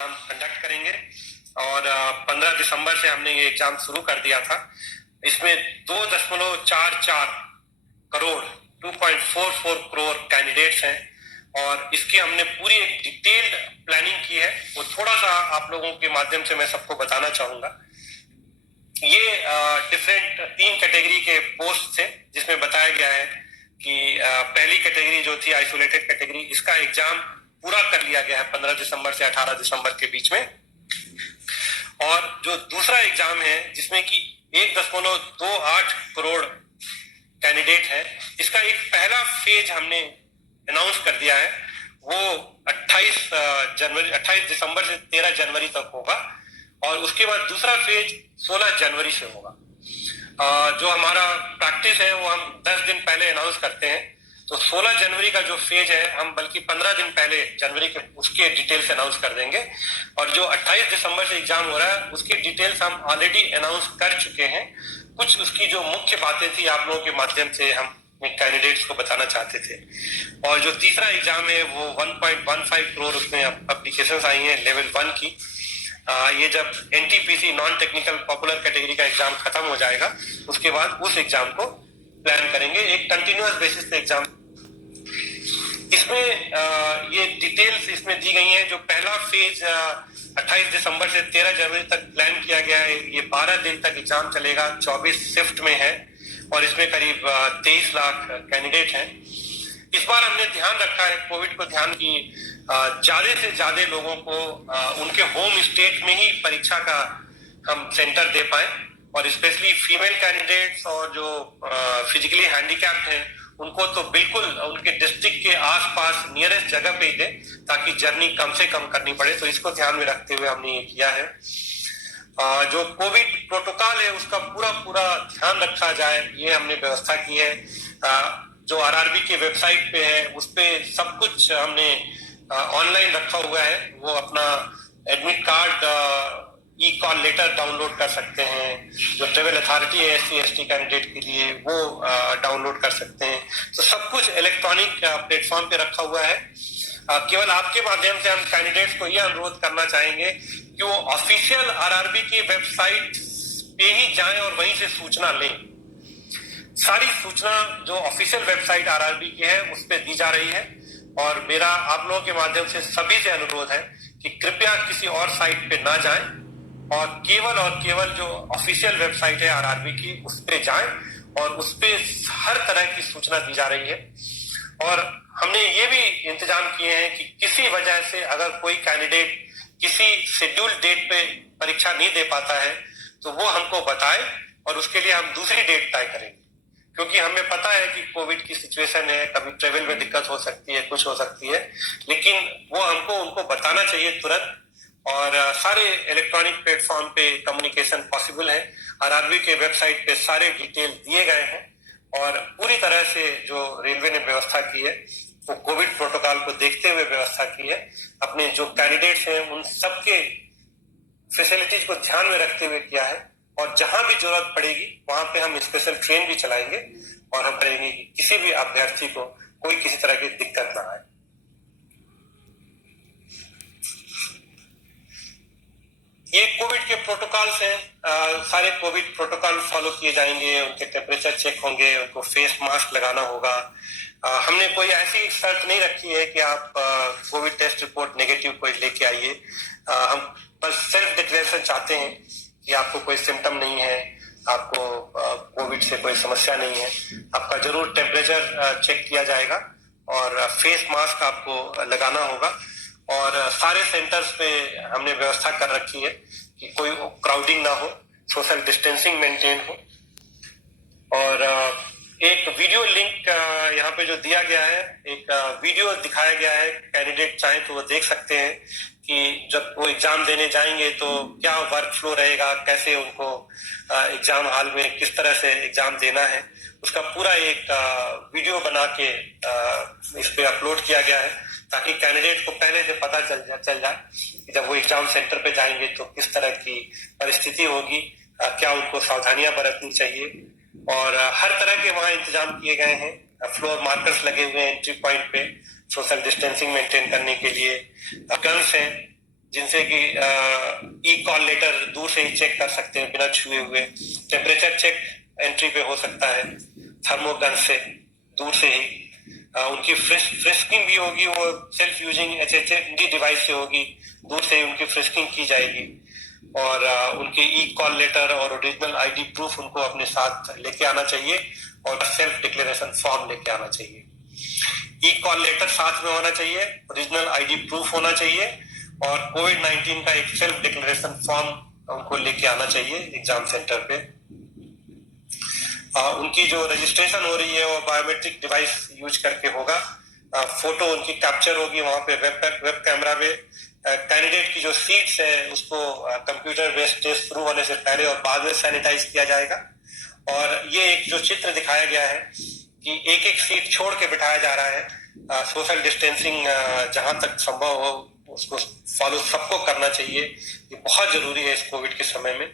हम कंडक्ट करेंगे और 15 दिसंबर से हमने ये एग्जाम शुरू कर दिया था। इसमें 2.44 करोड़ 2.44 करोड़ कैंडिडेट्स हैं और इसकी हमने पूरी एक डिटेल्ड प्लानिंग की है। वो थोड़ा सा आप लोगों के माध्यम से मैं सबको बताना चाहूंगा। ये डिफरेंट 3 कैटेगरी के पोस्ट थे जिसमें बताया गया है कि पहली कैटेगरी जो थी आइसोलेटेड कैटेगरी, इसका एग्जाम पूरा कर लिया गया है 15 दिसंबर से 18 दिसंबर के बीच में। और जो दूसरा एग्जाम है जिसमें कि 1.28 करोड़ कैंडिडेट है, इसका एक पहला फेज हमने अनाउंस कर दिया है। वो 28 दिसंबर से 13 जनवरी तक होगा और उसके बाद दूसरा फेज 16 जनवरी से होगा। जो हमारा प्रैक्टिस है वो हम 10 दिन पहले अनाउंस करते हैं, तो 16 जनवरी का जो फेज है हम बल्कि 15 दिन पहले जनवरी के उसके डिटेल्स अनाउंस कर देंगे। और जो 28 दिसंबर से एग्जाम हो रहा है उसके डिटेल्स हम ऑलरेडी अनाउंस कर चुके हैं। कुछ उसकी जो मुख्य बातें थी आप लोगों के माध्यम से हम कैंडिडेट्स को बताना चाहते थे। और जो तीसरा एग्जाम है वो 1.15 करोड़ उसमें एप्लीकेशंस आई हैं लेवल 1 की। ये जब NTPC non technical popular category का एग्जाम खत्म हो जाएगा उसके बाद उस एग्जाम को प्लान करेंगे, एक कंटिन्यूअस बेसिस पे एग्जाम। इसमें ये डिटेल्स इसमें दी गई हैं। जो पहला फेज 28 दिसंबर से 13 जनवरी तक प्लान किया गया है, ये 12 दिन तक एग्जाम चलेगा, 24 शिफ्ट में है और इसमें करीब 23 लाख कैंडिडेट हैं। इस बार हमने ध्यान रखा है कोविड को ध्यान की ज्यादा से ज्यादा लोगों को उनके होम स्टेट में ही परीक्षा का हम सेंटर दे पाए और स्पेशली फीमेल कैंडिडेट्स और जो फिजिकली हैंडीकैप्ड हैं उनको तो बिल्कुल उनके डिस्ट्रिक्ट के आसपास नियरेस्ट जगह पे ही दे ताकि जर्नी कम से कम करनी पड़े। तो इसको ध्यान में रखते हुए हमने ये किया है। जो कोविड प्रोटोकॉल है उसका पूरा ध्यान रखा जाए, ये हमने व्यवस्था की है। जो आरआरबी की वेबसाइट पे है उस पे सब कुछ हमने ऑनलाइन रखा हुआ है। वो अपना एडमिट कार्ड ई कॉल लेटर डाउनलोड कर सकते हैं। जो ट्रेवल अथॉरिटी है एससी एसटी कैंडिडेट के लिए वो डाउनलोड कर सकते हैं। तो सब कुछ इलेक्ट्रॉनिक प्लेटफॉर्म पे रखा हुआ है। केवल आपके माध्यम से हम कैंडिडेट्स को यह अनुरोध करना चाहेंगे कि वो ऑफिशियल आरआरबी की वेबसाइट पे ही जाएं और वहीं से सूचना लें। सारी सूचना जो ऑफिशियल वेबसाइट आरआरबी की है उस पर दी जा रही है और मेरा आप लोगों के माध्यम से सभी से अनुरोध है कि कृपया किसी और साइट पे ना जाएं और केवल जो ऑफिशियल वेबसाइट है आरआरबी की उस पे जाएं और उस पे हर तरह की सूचना दी जा रही है। और हमने ये भी इंतजाम किए हैं कि किसी वजह से अगर कोई कैंडिडेट किसी शेड्यूल डेट पे परीक्षा नहीं दे पाता है तो वो हमको बताए और उसके लिए हम दूसरी डेट तय करेंगे, क्योंकि हमें पता है कि कोविड की सिचुएशन है, कभी ट्रेवल में दिक्कत हो सकती है, कुछ हो सकती है, लेकिन वो हमको उनको बताना चाहिए तुरंत। और सारे इलेक्ट्रॉनिक प्लेटफॉर्म पे कम्युनिकेशन पॉसिबल है। आरआरबी के वेबसाइट पे सारे डिटेल दिए गए हैं और पूरी तरह से जो रेलवे ने व्यवस्था की है वो कोविड प्रोटोकॉल को देखते हुए व्यवस्था की है। अपने जो कैंडिडेट्स हैं उन सबके फैसिलिटीज को ध्यान में रखते हुए किया है और जहां भी जरूरत पड़ेगी वहां पे हम स्पेशल ट्रेन भी चलाएंगे और हम करेंगे कि किसी भी अभ्यर्थी को कोई किसी तरह की दिक्कत ना आए। ये कोविड के प्रोटोकॉल्स हैं। सारे कोविड प्रोटोकॉल फॉलो किए जाएंगे, उनके टेम्परेचर चेक होंगे, उनको फेस मास्क लगाना होगा। हमने कोई ऐसी शर्त नहीं रखी है कि आप कोविड टेस्ट रिपोर्ट नेगेटिव कोई लेके आइए। हम बस सेल्फ डिक्लेरेशन चाहते हैं कि आपको कोई सिम्टम नहीं है, आपको कोविड से कोई समस्या नहीं है। आपका जरूर टेम्परेचर चेक किया जाएगा और फेस मास्क आपको लगाना होगा। और सारे सेंटर्स पे हमने व्यवस्था कर रखी है कि कोई क्राउडिंग ना हो, सोशल डिस्टेंसिंग मेंटेन हो। और एक वीडियो लिंक यहाँ पे जो दिया गया है, एक वीडियो दिखाया गया है, कैंडिडेट चाहे तो वो देख सकते हैं कि जब वो एग्जाम देने जाएंगे तो क्या वर्क फ्लो रहेगा, कैसे उनको एग्जाम हॉल में किस तरह से एग्जाम देना है, उसका पूरा एक वीडियो बना के इस पे अपलोड किया गया है ताकि कैंडिडेट को पहले से पता चल जाए कि जब वो एग्जाम सेंटर पे जाएंगे तो किस तरह की परिस्थिति होगी, क्या उनको सावधानियां बरतनी चाहिए। और हर तरह के वहाँ इंतजाम किए गए हैं। फ्लोर मार्कर्स लगे हुए हैं एंट्री पॉइंट पे सोशल डिस्टेंसिंग मेंटेन करने के लिए। गन्स हैं जिनसे कि ई कॉल लेटर दूर से ही चेक कर सकते हैं बिना छुए हुए। टेम्परेचर चेक एंट्री पे हो सकता है थर्मोगन से दूर से ही। उनकी फ्रिस्किंग भी होगी, वो सेल्फ यूजिंग HHD डिवाइस से होगी, दूर से ही उनकी फ्रिस्किंग की जाएगी। और उनके ई कॉल लेटर और ओरिजिनल ID प्रूफ उनको अपने साथ लेके आना चाहिए और सेल्फ डिक्लेरेशन फॉर्म लेके आना चाहिए। ई कॉल लेटर साथ में होना चाहिए, ओरिजिनल ID प्रूफ होना चाहिए और कोविड-19 का एक सेल्फ डिक्लेरेशन फॉर्म उनको लेके आना चाहिए एग्जाम सेंटर पे। उनकी जो रजिस्ट्रेशन हो रही है वो बायोमेट्रिक डिवाइस यूज करके होगा। फोटो उनकी कैप्चर होगी वहां पे वेब कैमरा पे। कैंडिडेट की जो सीट्स है उसको कंप्यूटर बेस्ड टेस्ट शुरू होने से पहले और बाद में सैनिटाइज किया जाएगा। और ये एक जो चित्र दिखाया गया है कि एक एक सीट छोड़ के बिठाया जा रहा है। सोशल डिस्टेंसिंग जहां तक संभव हो उसको फॉलो सबको करना चाहिए, ये बहुत जरूरी है इस कोविड के समय में।